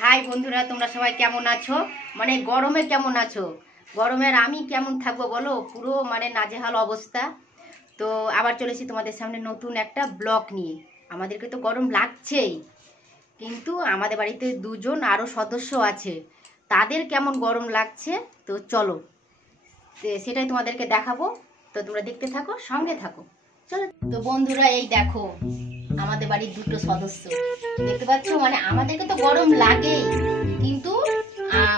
High বন্ধুরা, তোমরা সবাই কেমন আছো? মানে গরমে কেমন আছো? গরমের আমি কেমন থাকবো বলো, পুরো মানে নাজেহাল অবস্থা। তো আবার চলেছি তোমাদের সামনে নতুন একটা ব্লগ নিয়ে। আমাদেরকে তো গরম লাগছেই, কিন্তু আমাদের বাড়িতে দুজন আরও সদস্য আছে, তাদের কেমন গরম লাগছে তো চলো সেটাই তোমাদেরকে দেখাবো। তো তোমরা দেখতে থাকো, সঙ্গে থাকো, চলো। তো বন্ধুরা, এই দেখো আমাদের বাড়ির দুটো সদস্য, দেখতে পাচ্ছ? মানে আমাদেরকে তো গরম লাগেই, কিন্তু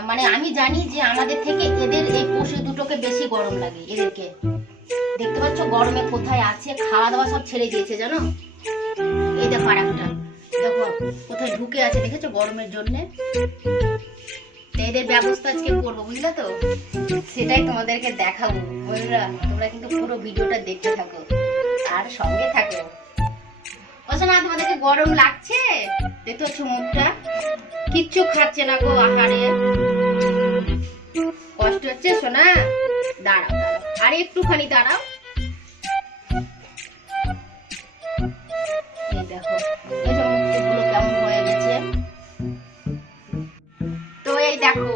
মানে আমি জানি যে আমাদের থেকে এদের এই পশু দুটোকে বেশি গরম লাগে। এদেরকে দেখতে পাচ্ছ গরমে কোথায় আছে, খাওয়া দাওয়া সব ছেড়ে দিয়েছে জানো। এই দেখো আর একটা, দেখো কোথায় ঢুকে আছে, দেখেছো গরমের জন্যে। এদের ব্যবস্থা আজকে করবো, বুঝলে তো? সেটাই তোমাদেরকে দেখাবো বন্ধুরা। তোমরা কিন্তু পুরো ভিডিওটা দেখতে থাকো আর সঙ্গে থাকো। না, তোমাদেরকে গরম লাগছে? দেখতে পাচ্ছ মুখটা, কিচ্ছু খাচ্ছে না গো, আহারে কষ্ট হচ্ছে। সোনা দাঁড়াও, আর একটুখানি দাঁড়াও। এই দেখো মুখগুলো কেমন হয়ে গেছে। তো এই দেখো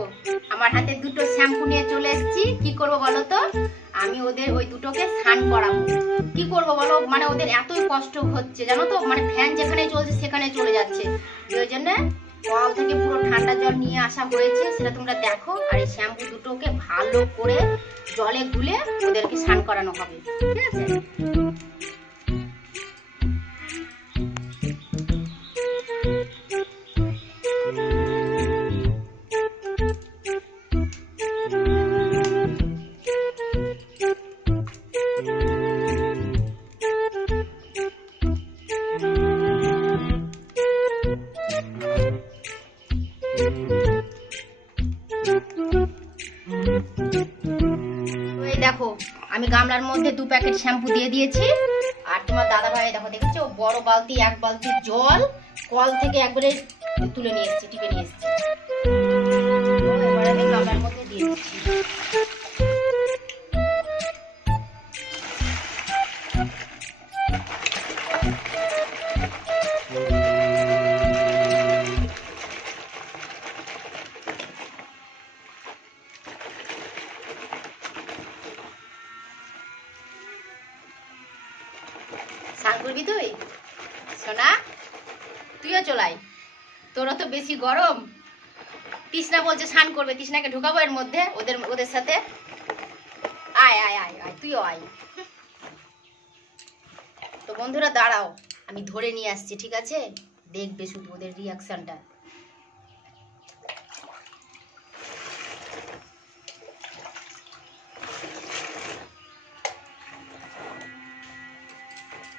আমার হাতে দুটো শ্যাম্পু নিয়ে চলে এসেছি। কি করবো বলো তো? আমি ওদের ওই দুটোকে স্নান করাবো। কি করবো বলো, মানে ওদের এতই কষ্ট হচ্ছে জানো তো, মানে ফ্যান যেখানে চলছে সেখানে চলে যাচ্ছে। ওই জন্য কল থেকে পুরো ঠান্ডা জল নিয়ে আসা হয়েছে, সেটা তোমরা দেখো। আর এই শ্যাম্পু দুটোকে ভালো করে জলে গুলে ওদেরকে স্নান করানো হবে, ঠিক আছে? দেখো আমি গামলার মধ্যে 2 প্যাকেট শ্যাম্পু দিয়ে দিয়েছি। আর তোমার দাদা ভাই দেখো, দেখেছো বড় বালতি 1 বালতি জল কল থেকে একবারে তুলে নিয়ে এসেছি, টিপে নিয়ে এসেছি। এবার আমি গামলার মধ্যে দিয়ে দিচ্ছি। স্নান করবি তুই সোনা? তুইও চলাই, তোরা তো বেশি গরম। তৃষ্ণা বলছে স্নান করবে, তৃষ্ণাকে ঢুকাবো এর মধ্যে ওদের সাথে। আয় আয় আয় আয়, তুইও আয়। তো বন্ধুরা দাঁড়াও, আমি ধরে নিয়ে আসছি, ঠিক আছে? দেখবে শুধু ওদের রিয়াকশনটা।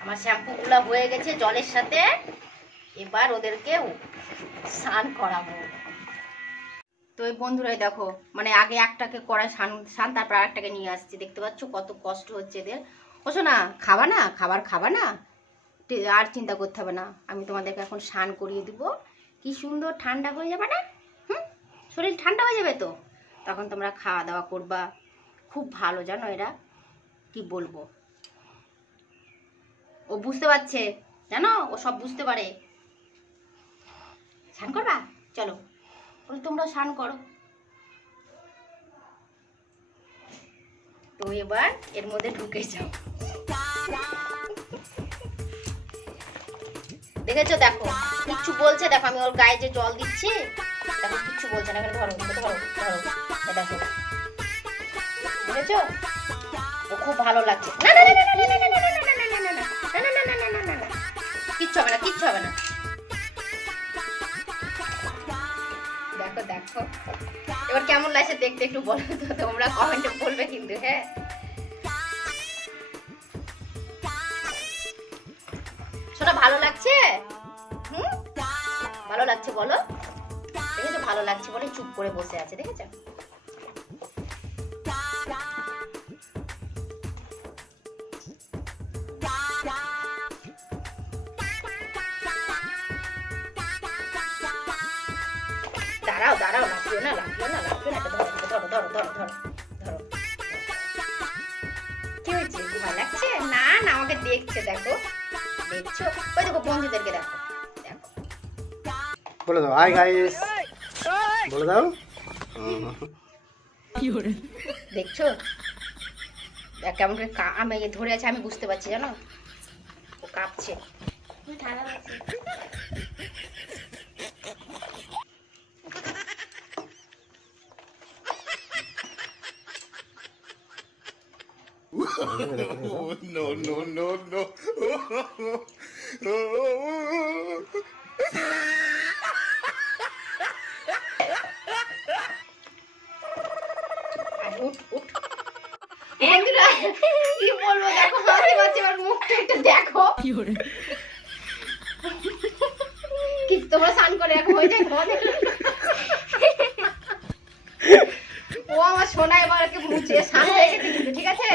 আমার শ্যাম্পু গুলা হয়ে গেছে জলের সাথে, এবার ওদেরকে স্নান করাবো। তো এই বন্ধুরাই দেখো, মানে আগে একটাকে করায় স্নান, তারপর আরেকটাকে নিয়ে আসছি। দেখতে পাচ্ছ কত কষ্ট হচ্ছে এদের। ওসো না, খাবা না, খাবা না, আর চিন্তা করতে হবে না। আমি তোমাদেরকে এখন স্নান করিয়ে দিব, কি সুন্দর ঠান্ডা হয়ে যাবে না? শরীর ঠান্ডা হয়ে যাবে তো, তখন তোমরা খাওয়া দাওয়া করবা। খুব ভালো জানো এরা, কি বলবো। ও বুঝতে পারছে জানো, ও সব বুঝতে পারে। স্নান করবা? চলো তোমরা স্নান করো। তো এবার এর মধ্যে ঢুকে যাও। দেখেছো? দেখো কিচ্ছু বলছে, দেখো আমি ওর গায়ে যে জল দিচ্ছি, দেখো কিচ্ছু বলছে না। এখানে ধরো ধরো ধরো, দেখো দেখেছো? ও খুব ভালো লাগছে। না না না না না না না না না, কিচ্ছু হবে না, কিচ্ছু হবে না। দেখো দেখো এবার কেমন লাগছে দেখতে, একটু বলো তো তোমরা, কমেন্টে বলবে কিন্তু। হ্যাঁ, শোনা ভালো লাগছে? ভালো লাগছে বলো। দেখেছো ভালো লাগছে বলে চুপ করে বসে আছে, দেখেছো? দাঁড়াও দাঁড়াও, লাফিও না লাফিও না লাফিও না, ধরো ধরো ধরো ধরো ধরো ধরো। কি হয়েছে, ভয় লাগছে? না না, আমাকে দেখছে, দেখো দেখছো, ওই দেখো বন্ধুদেরকে দেখো দেখো। বলে দাও, হাই গাইস। বলে দাও। দেখছো কেমন করে আমি ধরে আছে, আমি বুঝতে পারছি জানো, ও কাঁপছে। No, no, no, no. উঠ উঠ বন্ধুরা, কি বলবো, দেখো হাসি পাচ্ছে, আমার মুখটা একটু দেখো। কি তোমরা স্নান করে এখন হয়ে যায় তোমাদের? ও আমার সোনা এবার ওকে মুছে স্নান হয়ে গেছে কিন্তু, ঠিক আছে?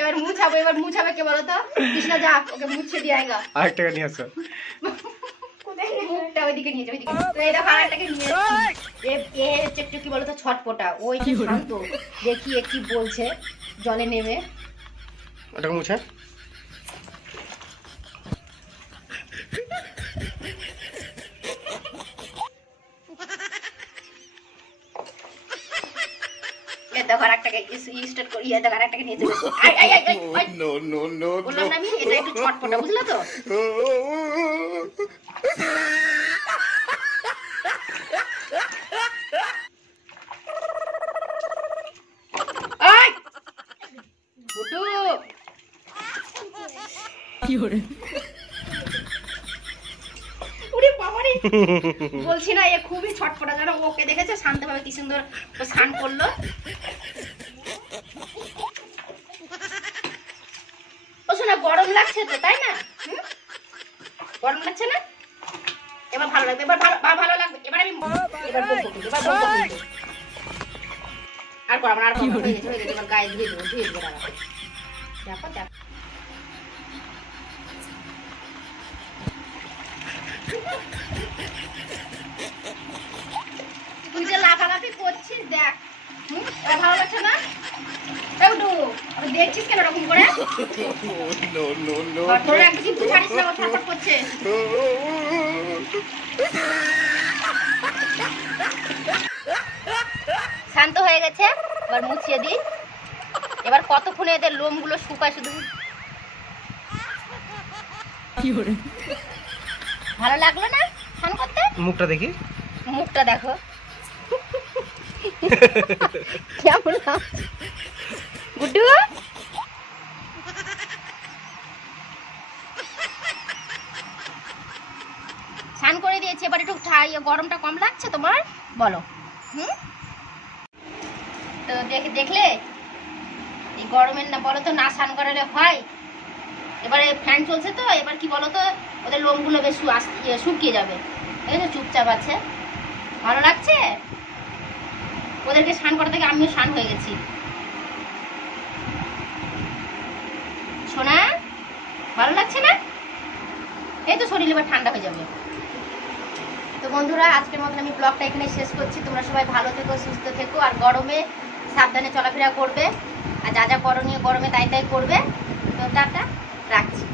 এবার মুছাবো, এবার মুছাবে কে বলো তো? কৃষ্ণা যা ওকে মুছে দিয়ে আয়গা। আরেক টাকা নিয়ে আসো। মুখটা ওইদিকে নিয়ে যাও, ওইদিকে। তো এই দেখো আরেকটাকে নিয়ে এ হচ্ছে একটু কি বলতো ছটপটা, ওই যে শান্ত, দেখি এ কি বলছে জলে নেমে। ওটাকে মুছে। দেখো আরেকটাকে স্টার্ট করি, দেখো আরেকটাকে নিয়ে চলে এসো। I I I I, No, no, no, বললাম না আমি এটা একটু ছটপটা, বুঝলে তো? আই বুটু ওরে বাবারে, বলছি না এ খুবই ছটপটা জানো, ওকে দেখেছে শান্তভাবে কি সুন্দর ও স্নান করলো। ও শোনা গরম লাগছে তো, তাই না? গরম লাগছে না? এবার ভালো লাগবে, এবার ভালো লাগবে। এবার আমি এবার বকবো কিন্তু, এবার বকবো কিন্তু। আর করব না, আর করব না, হয়ে গেছে, এবার গায়ে ধুয়ে দেবো দাঁড়া। দেখো দেখো তুই যে লাফালাফি করছিস দেখ। এবার ভালো লাগছে না? একটু দেখছিস কেন এরকম করে? No, no, no. তোর একটু কিন্তু ছাড়িস না, ও ছটফট করছে। শান্ত হয়ে গেছে, এবার মুছিয়ে দিই। এবার কতক্ষণে এদের লোমগুলো শুকায় শুধু। ভালো লাগলো না স্নান করতে? মুখটা দেখি। মুখটা দেখো কেমন গুড্ডু। স্নান করে দিয়েছি, এবার একটু গরমটা কম লাগছে তোমার বলো? তো দেখলে এই গরমের না বলো তো না স্নান করালে হয়। এবারে ফ্যান চলছে তো, এবার কি বলো তো ওদের লোমগুলো বেশ শুকিয়ে যাবে, এই তো চুপচাপ আছে। ভালো লাগছে ওদেরকে স্নান করা থেকে, আমিও স্নান হয়ে গেছি। সোনা ভালো লাগছে না? এই তো শরীর এবার ঠান্ডা হয়ে যাবে। তো বন্ধুরা আজকের মতন আমি ব্লগটা এখানে শেষ করছি। তোমরা সবাই ভালো থেকো, সুস্থ থেকো, আর গরমে সাবধানে চলাফেরা করবে, আর যা যা করণীয় গরমে তাই তাই করবে। তো টাটা, রাখছি।